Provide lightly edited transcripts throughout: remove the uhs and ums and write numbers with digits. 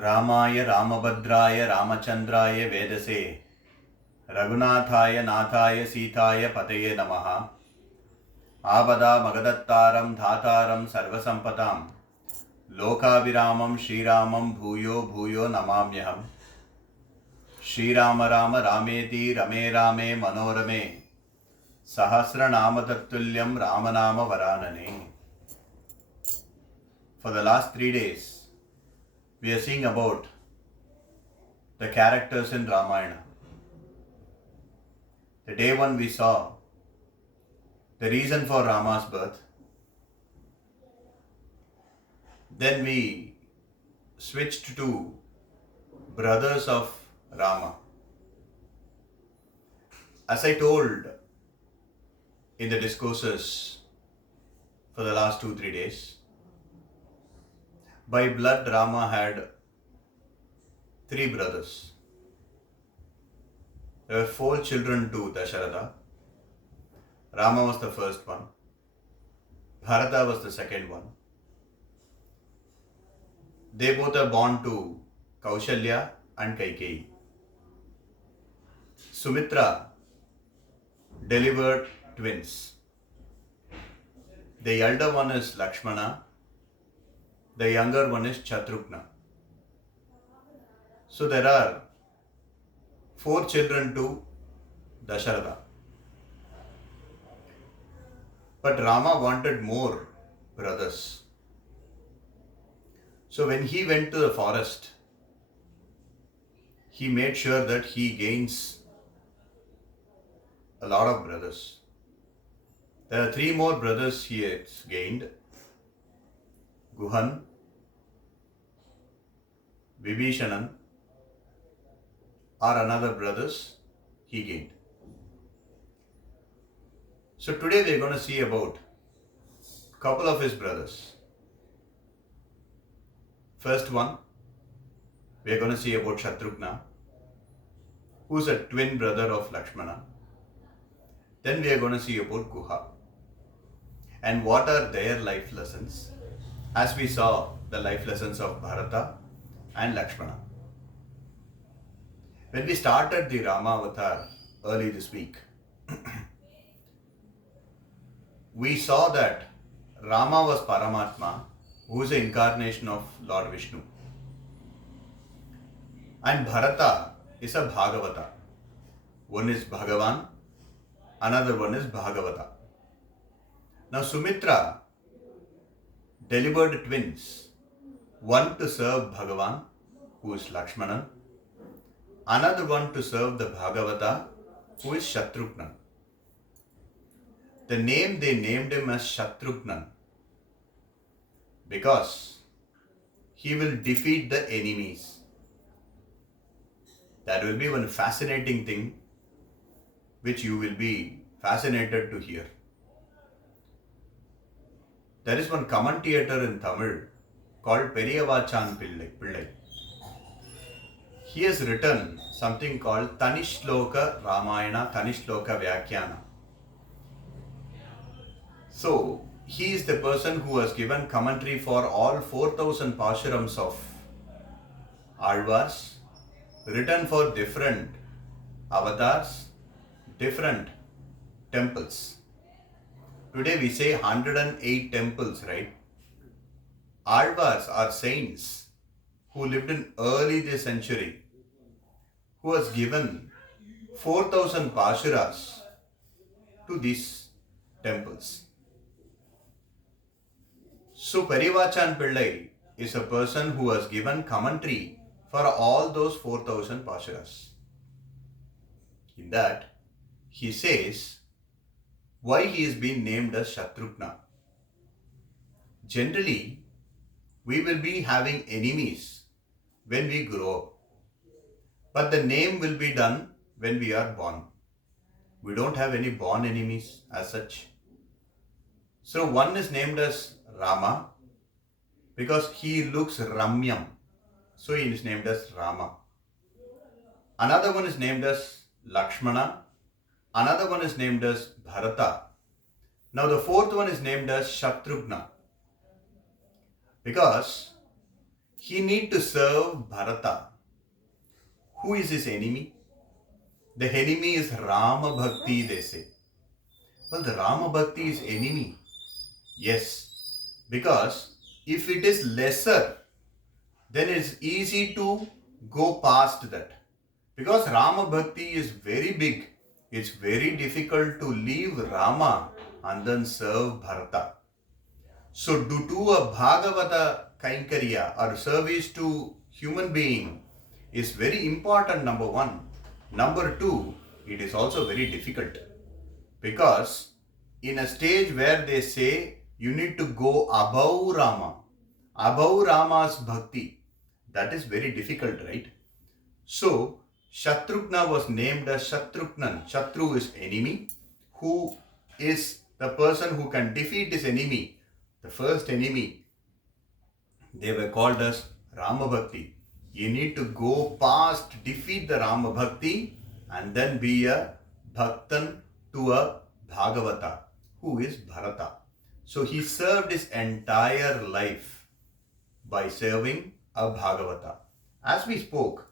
रामाय रामभद्राय रामचंद्राय वेदसे रघुनाथाय नाथाय सीताय पतये नमः। आपदा मगदत्तारं धातारं सर्वसंपदां लोकाभिरामं श्रीरामं भूयो भूयो नमाम्यहम्। श्रीराम राम रामेति रमे रामे मनोरमे सहस्रनाम तत्तुल्यं रामनाम वरानने। For the last 3 days we are seeing about the characters in Ramayana. The day one we saw the reason for Rama's birth. Then we switched to brothers of Rama. As I told in the discourses for the last 2-3 days, by blood Rama had 3 brothers. There were 4 children to Dasharatha. Rama was the first one. Bharata was the second one. They both are born to Kaushalya and Kaikeyi. Sumitra delivered twins. The elder one is Lakshmana. The younger one is Sathruknan. So there are 4 children to Dasharatha. But Rama wanted more brothers. So when he went to the forest, he made sure that he gains a lot of brothers. There are 3 more brothers he has gained. Gunan, Vibhishanan are another brothers he gained. So today we are going to see about a couple of his brothers. First one, we are going to see about Sathruknan, who is a twin brother of Lakshmana. Then we are going to see about Guha and what are their life lessons, as we saw the life lessons of Bharata and Lakshmana. When we started the Rama avatar early this week, we saw that Rama was Paramatma, who is the incarnation of Lord Vishnu. And Bharata is a Bhagavata. One is Bhagavan, another one is Bhagavata. Now Sumitra delivered twins, one to serve Bhagavan, who is Lakshmanan, another one to serve the Bhagavata, who is Sathruknan. The name they named him as Sathruknan because he will defeat the enemies. That will be one fascinating thing which you will be fascinated to hear. There is one commentator in Tamil called Periyavachan Pillai. He has written something called Tanishloka Ramayana, Tanishloka Vyakhyana. So, he is the person who has given commentary for all 4,000 Pasharams of Alvars, written for different avatars, different temples. Today we say 108 temples, right? Alvars are saints who lived in early this century, who has given 4,000 Pashuras to these temples. So Periyavachan Pillai is a person who has given commentary for all those 4,000 Pashuras. In that, he says why he is being named as Sathrukna. Generally, we will be having enemies when we grow up. But the name will be done when we are born. We don't have any born enemies as such. So one is named as Rama because he looks Ramyam. So he is named as Rama. Another one is named as Lakshmana. Another one is named as Bharata. Now the fourth one is named as Sathrukna because he need to serve Bharata. Who is his enemy? The enemy is Rama Bhakti, they say. Well, the Rama Bhakti is enemy. Yes, because if it is lesser, then it's easy to go past that. Because Rama Bhakti is very big, it's very difficult to leave Rama and then serve Bharata. So to do a Bhagavata Kaikarya or service to human being is very important, number one. Number two, it is also very difficult. Because in a stage where they say you need to go above Rama's bhakti, that is very difficult, right? So, Sathrukna was named as Sathruknan. Shatru is enemy. Who is the person who can defeat his enemy? The first enemy, they were called as Rama Bhakti. You need to go past, defeat the Rama Bhakti and then be a Bhaktan to a Bhagavata, who is Bharata. So he served his entire life by serving a Bhagavata. As we spoke,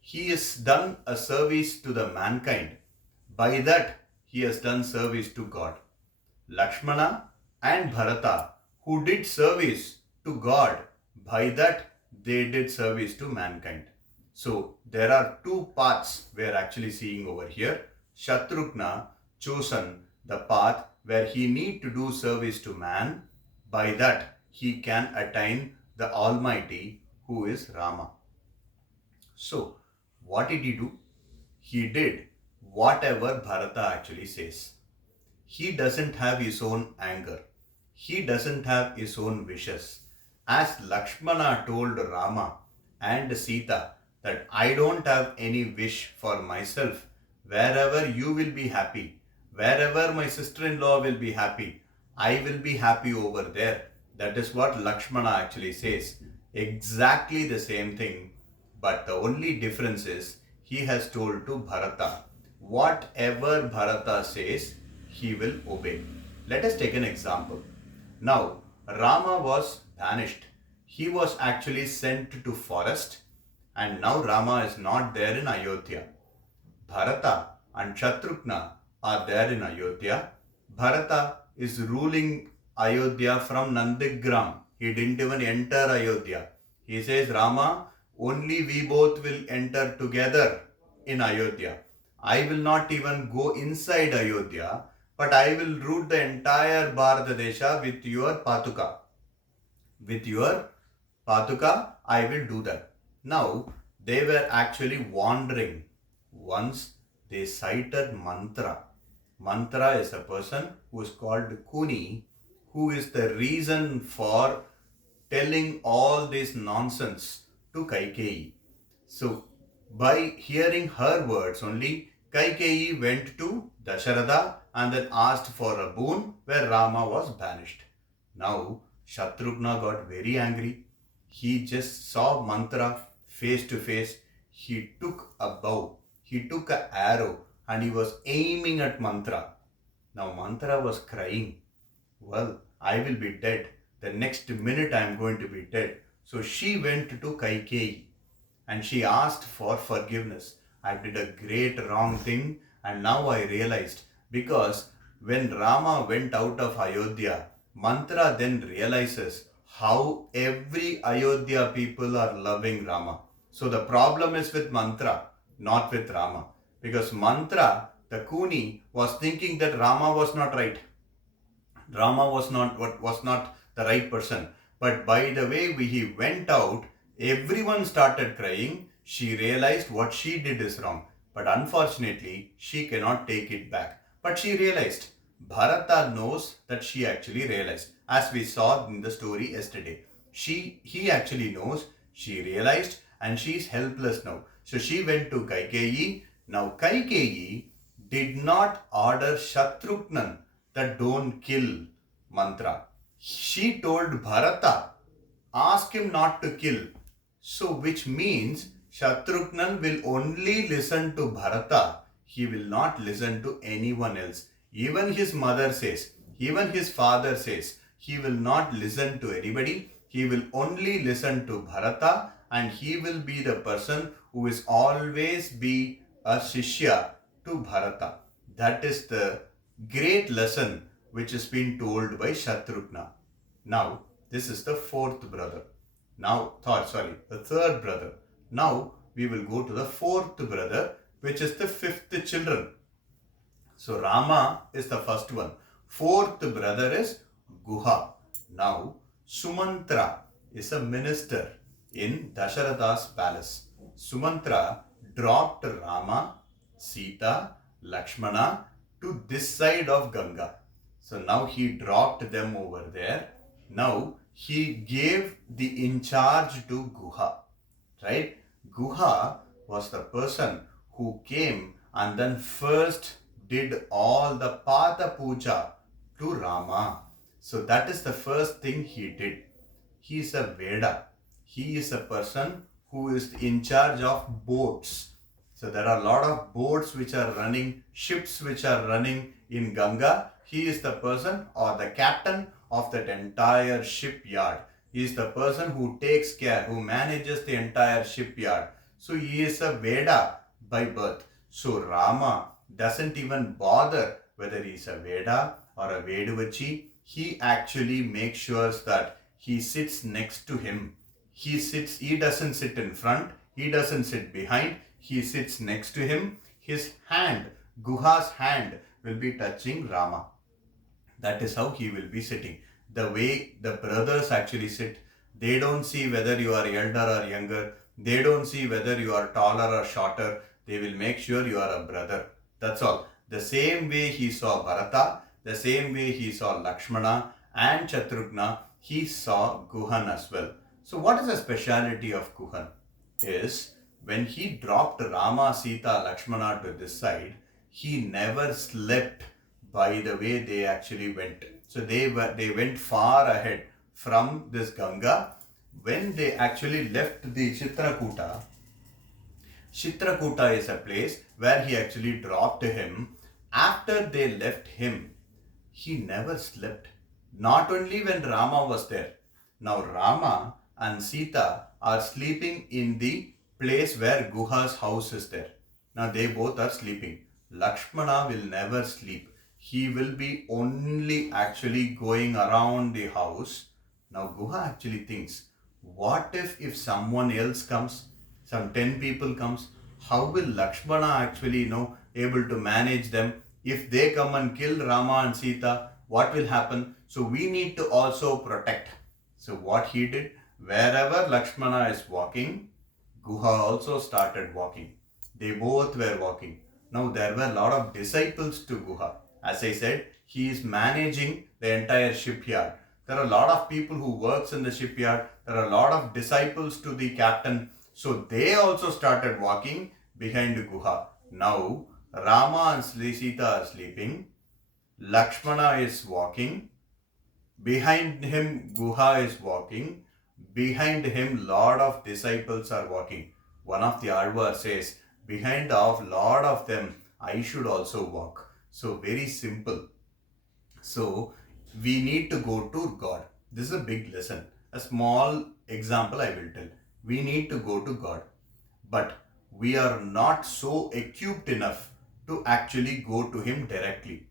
he has done a service to the mankind. By that, he has done service to God. Lakshmana and Bharata, who did service to God, by that they did service to mankind. So there are two paths we are actually seeing over here. Sathrukna chosen the path where he need to do service to man. By that he can attain the Almighty, who is Rama. So what did he do? He did whatever Bharata actually says. He doesn't have his own anger. He doesn't have his own wishes. As Lakshmana told Rama and Sita that I don't have any wish for myself. Wherever you will be happy, wherever my sister-in-law will be happy, I will be happy over there. That is what Lakshmana actually says. Exactly the same thing, but the only difference is he has told to Bharata. Whatever Bharata says, he will obey. Let us take an example. Now, Rama was banished. He was actually sent to forest, and now Rama is not there in Ayodhya. Bharata and Sathrukna are there in Ayodhya. Bharata is ruling Ayodhya from Nandigram. He didn't even enter Ayodhya. He says, Rama, only we both will enter together in Ayodhya. I will not even go inside Ayodhya, but I will root the entire Bharatadesha with your Patuka. With your Patuka, I will do that. Now, they were actually wandering. Once they cited Mantra. Mantra is a person who is called Kuni, who is the reason for telling all this nonsense to Kaikeyi. So, by hearing her words only, Kaikeyi went to Dasharatha and then asked for a boon where Rama was banished. Now, Sathrukna got very angry. He just saw Mantra face to face. He took a bow. He took an arrow and he was aiming at Mantra. Now, Mantra was crying. Well, I will be dead. The next minute I am going to be dead. So she went to Kaikeyi and she asked for forgiveness. I did a great wrong thing and now I realized, because when Rama went out of Ayodhya, Mantra then realizes how every Ayodhya people are loving Rama. So the problem is with Mantra, not with Rama. Because Mantra, the Kuni, was thinking that Rama was not right. Rama was not the right person. But by the way he went out, everyone started crying. She realized what she did is wrong. But unfortunately, she cannot take it back. But she realized. Bharata knows that she actually realized. As we saw in the story yesterday. He actually knows. She realized and she is helpless now. So she went to Kaikeyi. Now Kaikeyi did not order Sathruknan that don't kill Mantra. She told Bharata, ask him not to kill. So which means Sathruknan will only listen to Bharata. He will not listen to anyone else. Even his mother says, even his father says, he will not listen to anybody. He will only listen to Bharata, and he will be the person who is always be a Shishya to Bharata. That is the great lesson which has been told by Shatrughna. Now, this is the fourth brother. The third brother. Now, we will go to the fourth brother, which is the fifth children. So, Rama is the first one. Fourth brother is Guha. Now, Sumantra is a minister in Dasharatha's palace. Sumantra dropped Rama, Sita, Lakshmana to this side of Ganga. So now he dropped them over there. Now he gave the in charge to Guha. Right? Guha was the person who came and then first did all the Pada Puja to Rama. So that is the first thing he did. He is a Veda. He is a person who is in charge of boats. So there are a lot of boats which are running, ships which are running in Ganga. He is the person or the captain of that entire shipyard. He is the person who takes care, who manages the entire shipyard. So he is a Veda by birth. So Rama doesn't even bother whether he is a Veda or a Veduvachi. He actually makes sure that he sits next to him. He doesn't sit in front, he doesn't sit behind, he sits next to him. His hand, Guha's hand, will be touching Rama. That is how he will be sitting. The way the brothers actually sit, they don't see whether you are elder or younger, they don't see whether you are taller or shorter, they will make sure you are a brother. That's all. The same way he saw Bharata, the same way he saw Lakshmana and Shatrughna, he saw Guhan as well. So what is the speciality of Guhan? Is when he dropped Rama, Sita, Lakshmana to this side, he never slept by the way they actually went. So they went far ahead from this Ganga. When they actually left the Chitrakuta is a place where he actually dropped him. After they left him, he never slept. Not only when Rama was there. Now Rama and Sita are sleeping in the place where Guha's house is there. Now they both are sleeping. Lakshmana will never sleep. He will be only actually going around the house. Now Guha actually thinks, what if someone else comes, some 10 people comes, how will Lakshmana actually able to manage them? If they come and kill Rama and Sita, what will happen? So we need to also protect. So what he did, wherever Lakshmana is walking, Guha also started walking. They both were walking. Now there were a lot of disciples to Guha. As I said, he is managing the entire shipyard. There are a lot of people who works in the shipyard. There are a lot of disciples to the captain. So they also started walking behind Guha. Now Rama and Sita are sleeping. Lakshmana is walking. Behind him Guha is walking. Behind him lot of disciples are walking. One of the Alvar says, behind of lot of them I should also walk. So very simple. So we need to go to God. This is a big lesson. A small example I will tell. We need to go to God. But we are not so equipped enough to actually go to him directly.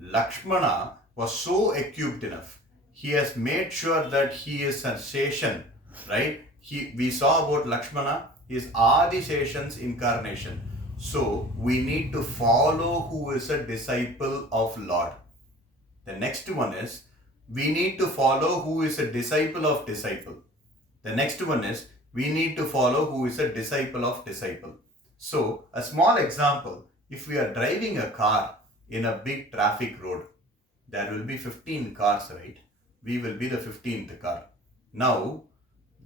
Lakshmana was so equipped enough. He has made sure that he is a Seshan, right? We saw about Lakshmana, he is Adi Seshan's incarnation. So we need to follow who is a disciple of Lord. The next one is, we need to follow who is a disciple of disciple. The next one is, we need to follow who is a disciple of disciple. So a small example, if we are driving a car in a big traffic road, there will be 15 cars, right? We will be the 15th car. Now,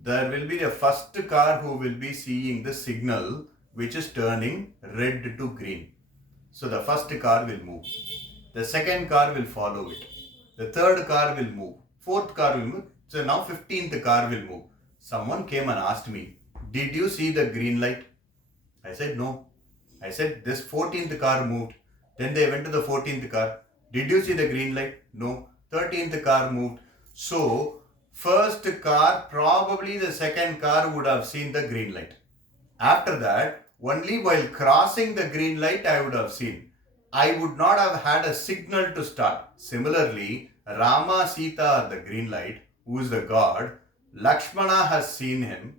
there will be the first car who will be seeing the signal which is turning red to green. So the first car will move. The second car will follow it. The third car will move. Fourth car will move. So now 15th car will move. Someone came and asked me, did you see the green light? I said no. I said this 14th car moved. Then they went to the 14th car. Did you see the green light? No. 13th car moved. So First car, probably the second car would have seen the green light. After that, only while crossing the green light I would have seen. I would not have had a signal to start. Similarly, Rama, Sita are the green light, who is the God. Lakshmana has seen him.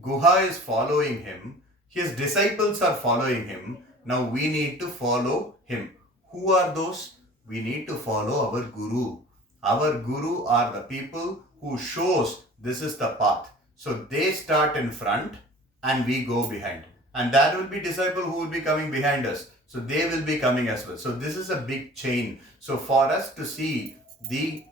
Guha is following him. His disciples are following him. Now we need to follow him. Who are those? We need to follow our Guru. Our Guru are the people who shows this is the path. So they start in front and we go behind. And there will be disciple who will be coming behind us. So they will be coming as well. So this is a big chain. So for us to see the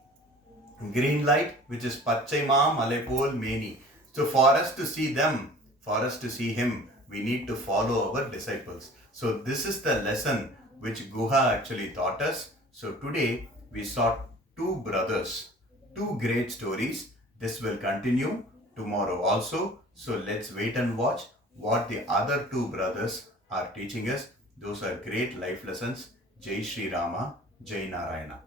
green light, which is Pachema Malepol Meni. So for us to see them, for us to see him, we need to follow our disciples. So this is the lesson which Guha actually taught us. So today we saw two brothers, two great stories. This will continue tomorrow also. So let's wait and watch what the other two brothers are teaching us. Those are great life lessons. Jai Shri Rama, Jai Narayana.